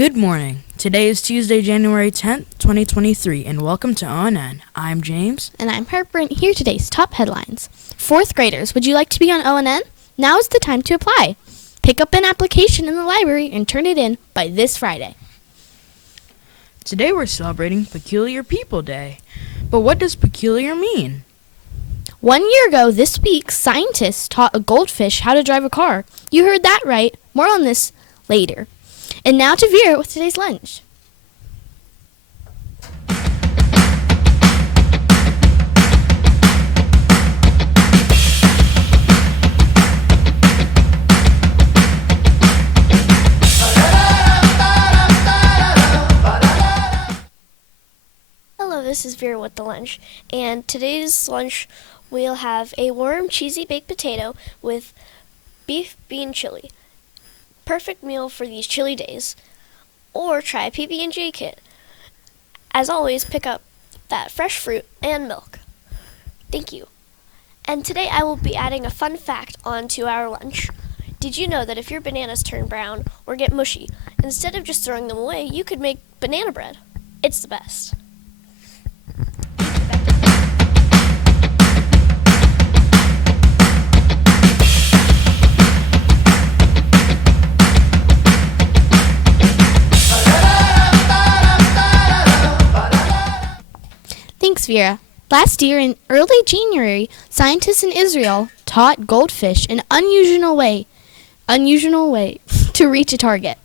Good morning. Today is Tuesday, January 10th, 2023, and welcome to ONN. I'm James. And I'm Harper, and here are today's top headlines. Fourth graders, would you like to be on ONN? Now is the time to apply. Pick up an application in the library and turn it in by this Friday. Today we're celebrating Peculiar People Day. But what does peculiar mean? 1 year ago this week, scientists taught a goldfish how to drive a car. You heard that right. More on this later. And now to Vera with today's lunch. Hello, this is Vera with the lunch, and today's lunch we'll have a warm, cheesy baked potato with beef bean chili. Perfect meal for these chilly days. Or try a PB&J kit. As always, pick up that fresh fruit and milk. Thank you. And today I will be adding a fun fact onto our lunch. Did you know that if your bananas turn brown or get mushy, instead of just throwing them away, you could make banana bread? It's the best. Thanks, Vera. Last year in early January, scientists in Israel taught goldfish an unusual way to reach a target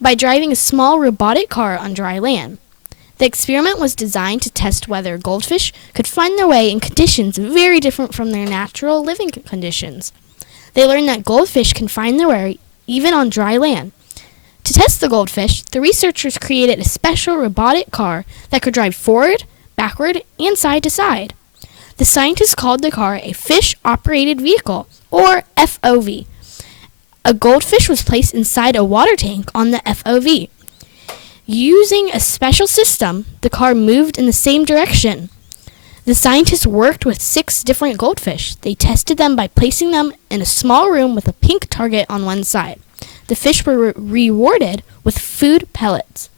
by driving a small robotic car on dry land. The experiment was designed to test whether goldfish could find their way in conditions very different from their natural living conditions. They learned that goldfish can find their way even on dry land. To test the goldfish, the researchers created a special robotic car that could drive forward, backward, and side to side. The scientists called the car a fish-operated vehicle, or FOV. A goldfish was placed inside a water tank on the FOV. Using a special system, the car moved in the same direction. The scientists worked with 6 different goldfish. They tested them by placing them in a small room with a pink target on one side. The fish were rewarded with food pellets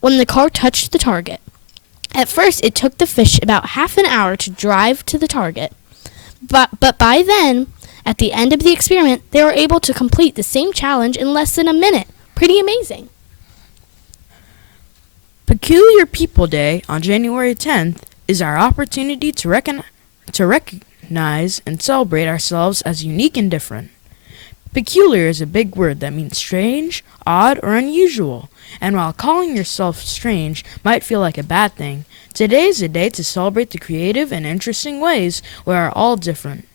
when the car touched the target. At first, it took the fish about half an hour to drive to the target. But by then, at the end of the experiment, they were able to complete the same challenge in less than a minute. Pretty amazing. Peculiar People Day on January 10th is our opportunity to recognize and celebrate ourselves as unique and different. Peculiar is a big word that means strange, odd, or unusual. And while calling yourself strange might feel like a bad thing, today is a day to celebrate the creative and interesting ways we are all different.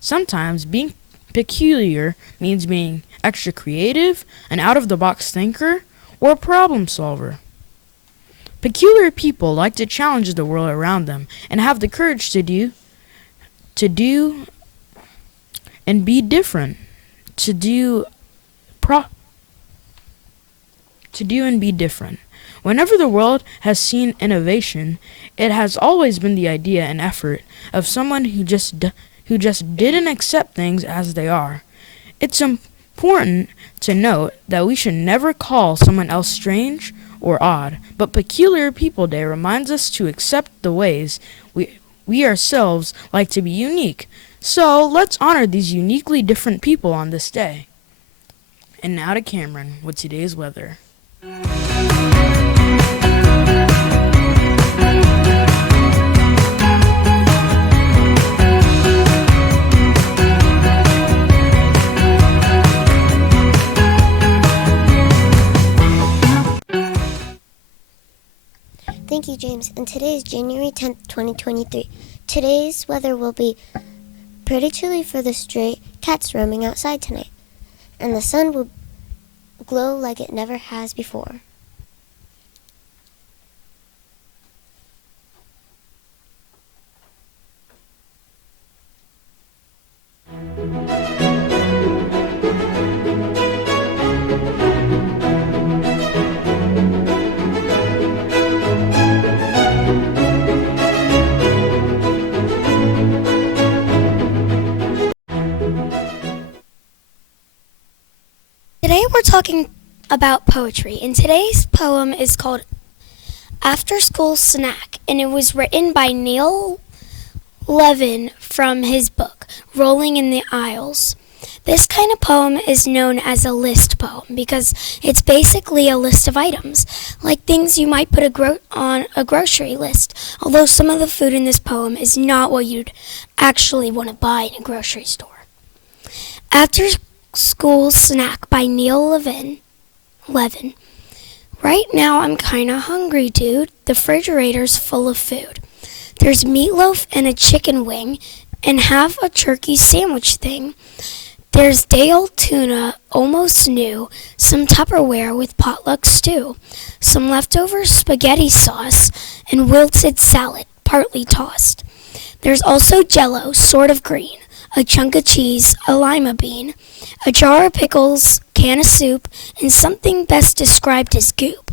Sometimes being peculiar means being extra creative, an out-of-the-box thinker, or a problem solver. Peculiar people like to challenge the world around them and have the courage to do and be different. To do and be different. Whenever the world has seen innovation, it has always been the idea and effort of someone who just didn't accept things as they are. It's important to note that we should never call someone else strange or odd, but Peculiar People Day reminds us to accept the ways we ourselves like to be unique. So let's honor these uniquely different people on this day. And now to Cameron with today's weather. Thank you, James. And today is January 10th, 2023. Today's weather will be pretty chilly for the stray cats roaming outside tonight. And the sun will glow like it never has before. Today we're talking about poetry, and today's poem is called After School Snack, and it was written by Neil Levin from his book, Rolling in the Aisles. This kind of poem is known as a list poem because it's basically a list of items, like things you might put on a grocery list, although some of the food in this poem is not what you'd actually want to buy in a grocery store. After School Snack by Neil Levin. Right now I'm kinda hungry, dude. The refrigerator's full of food. There's meatloaf and a chicken wing and half a turkey sandwich thing. There's day-old tuna, almost new, some Tupperware with potluck stew, some leftover spaghetti sauce, and wilted salad, partly tossed. There's also Jell-O, sort of green, a chunk of cheese, a lima bean, a jar of pickles, can of soup, and something best described as goop.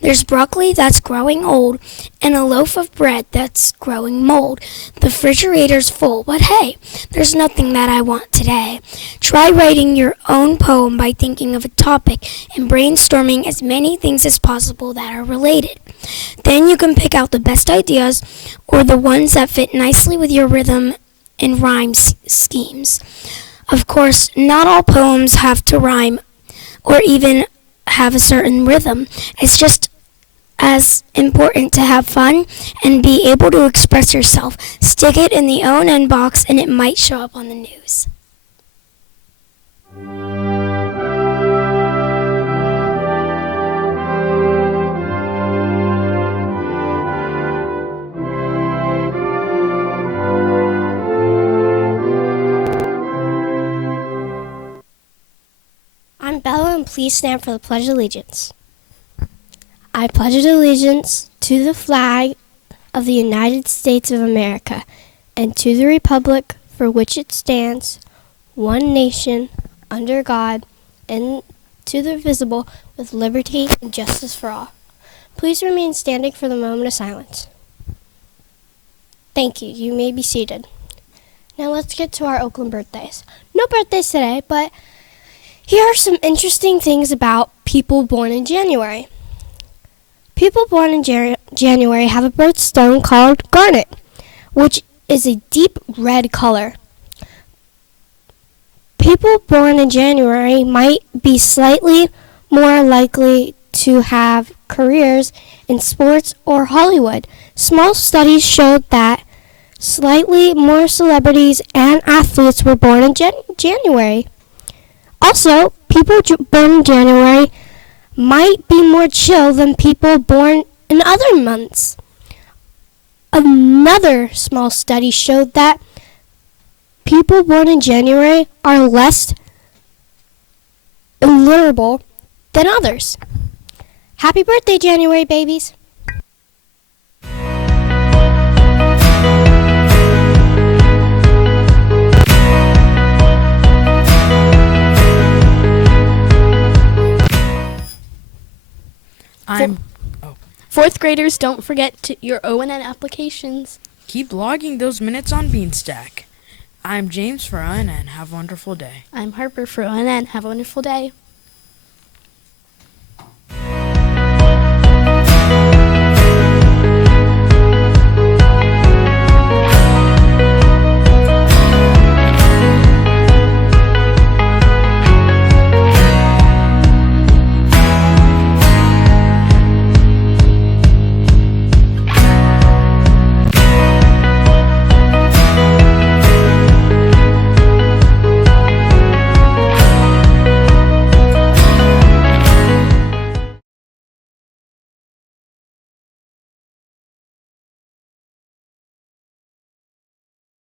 There's broccoli that's growing old, and a loaf of bread that's growing mold. The refrigerator's full, but hey, there's nothing that I want today. Try writing your own poem by thinking of a topic and brainstorming as many things as possible that are related. Then you can pick out the best ideas or the ones that fit nicely with your rhythm and rhyme schemes. Of course, not all poems have to rhyme or even have a certain rhythm. It's just as important to have fun and be able to express yourself. Stick it in the O&N box and it might show up on the news. I'm Bella, and please stand for the Pledge of Allegiance. I pledge allegiance to the flag of the United States of America and to the republic for which it stands, one nation, under God, indivisible, with liberty and justice for all. Please remain standing for the moment of silence. Thank you. You may be seated. Now let's get to our Oakland birthdays. No birthdays today, but here are some interesting things about people born in January. People born in January have a birthstone called garnet, which is a deep red color. People born in January might be slightly more likely to have careers in sports or Hollywood. Small studies showed that slightly more celebrities and athletes were born in January. Also, people born in January might be more chill than people born in other months. Another small study showed that people born in January are less illiterable than others. Happy birthday, January babies! Fourth graders, don't forget your O&N applications. Keep logging those minutes on Beanstack. I'm James for O&N. Have a wonderful day. I'm Harper for O&N. Have a wonderful day.